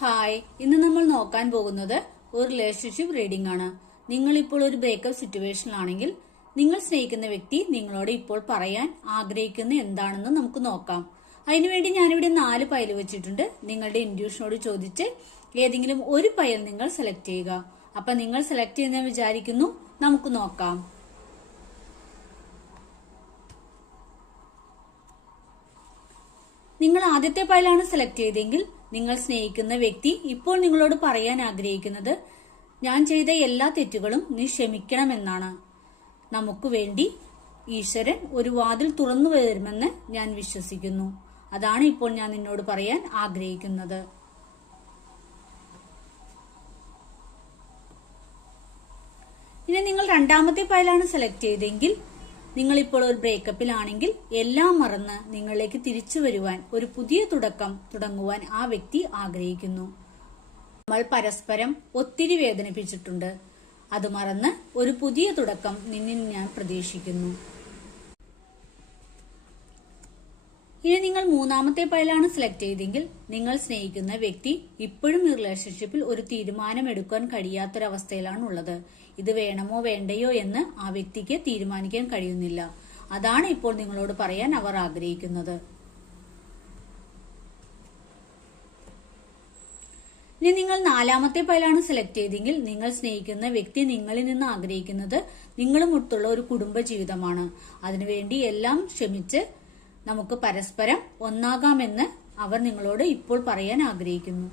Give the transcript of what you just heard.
Hi, ഇന്ന് നമ്മൾ നോക്കാൻ പോകുന്നത് ഒരു റിലേഷൻഷിപ്പ് റീഡിംഗ് ആണ്. നിങ്ങൾ ഇപ്പോൾ ഒരു ബ്രേക്കപ്പ് സിറ്റുവേഷനിലാണെങ്കിൽ നിങ്ങൾ സ്നേഹിക്കുന്ന വ്യക്തി നിങ്ങളോട് ഇപ്പോൾ പറയാൻ ആഗ്രഹിക്കുന്ന എന്താണെന്ന് നമുക്ക് നോക്കാം. അതിനുവേണ്ടി ഞാനിവിടെ 4 പൈൽ വെച്ചിട്ടുണ്ട്. നിങ്ങളുടെ ഇൻഡ്യൂഷനോട് ചോദിച്ച് ഏതെങ്കിലും ഒരു പൈൽ നിങ്ങൾ സെലക്ട് ചെയ്യുക. അപ്പൊ നിങ്ങൾ സെലക്ട് ചെയ്യുന്ന വിചാരിക്കുന്നു. നമുക്ക് നോക്കാം. നിങ്ങൾ ആദ്യത്തെ പൈലാണ് സെലക്ട് ചെയ്തെങ്കിൽ നിങ്ങൾ സ്നേഹിക്കുന്ന വ്യക്തി ഇപ്പോൾ നിങ്ങളോട് പറയാൻ ആഗ്രഹിക്കുന്നത് ഞാൻ ചെയ്ത എല്ലാ തെറ്റുകളും നീ ക്ഷമിക്കണമെന്നാണ്. നമുക്ക് വേണ്ടി ഈശ്വരൻ ഒരു വാതിൽ തുറന്നു വരുമെന്ന് ഞാൻ വിശ്വസിക്കുന്നു. അതാണ് ഇപ്പോൾ ഞാൻ നിന്നോട് പറയാൻ ആഗ്രഹിക്കുന്നത്. ഇനി നിങ്ങൾ രണ്ടാമത്തെ പൈലാണ് സെലക്ട് ചെയ്തെങ്കിൽ നിങ്ങൾ ഇപ്പോൾ ഒരു ബ്രേക്കപ്പിലാണെങ്കിൽ എല്ലാം മറന്ന് നിങ്ങളിലേക്ക് തിരിച്ചു വരുവാൻ, ഒരു പുതിയ തുടക്കം തുടങ്ങുവാൻ ആ വ്യക്തി ആഗ്രഹിക്കുന്നു. നമ്മൾ പരസ്പരം ഒത്തിരി വേദനിപ്പിച്ചിട്ടുണ്ട്. അത് മറന്ന് ഒരു പുതിയ തുടക്കം നിന്നിൽ ഞാൻ പ്രതീക്ഷിക്കുന്നു. ഇനി നിങ്ങൾ മൂന്നാമത്തെ പൈലാണ് സെലക്ട് ചെയ്തെങ്കിൽ നിങ്ങൾ സ്നേഹിക്കുന്ന വ്യക്തി ഇപ്പോഴും ഈ റിലേഷൻഷിപ്പിൽ ഒരു തീരുമാനം എടുക്കാൻ കഴിയാത്തൊരവസ്ഥയിലാണ് ഉള്ളത്. ഇത് വേണമോ വേണ്ടയോ എന്ന് ആ വ്യക്തിക്ക് തീരുമാനിക്കാൻ കഴിയുന്നില്ല. അതാണ് ഇപ്പോൾ നിങ്ങളോട് പറയാൻ അവർ ആഗ്രഹിക്കുന്നത്. ഇനി നിങ്ങൾ നാലാമത്തെ പൈലാണ് സെലക്ട് ചെയ്തെങ്കിൽ നിങ്ങൾ സ്നേഹിക്കുന്ന വ്യക്തി നിങ്ങളിൽ നിന്ന് ആഗ്രഹിക്കുന്നത് നിങ്ങളുമൊത്തുള്ള ഒരു കുടുംബ ജീവിതമാണ്. അതിനുവേണ്ടി എല്ലാം ക്ഷമിച്ച് നമുക്ക് പരസ്പരം ഒന്നാകാമെന്ന് അവർ നിങ്ങളോട് ഇപ്പോൾ പറയാൻ ആഗ്രഹിക്കുന്നു.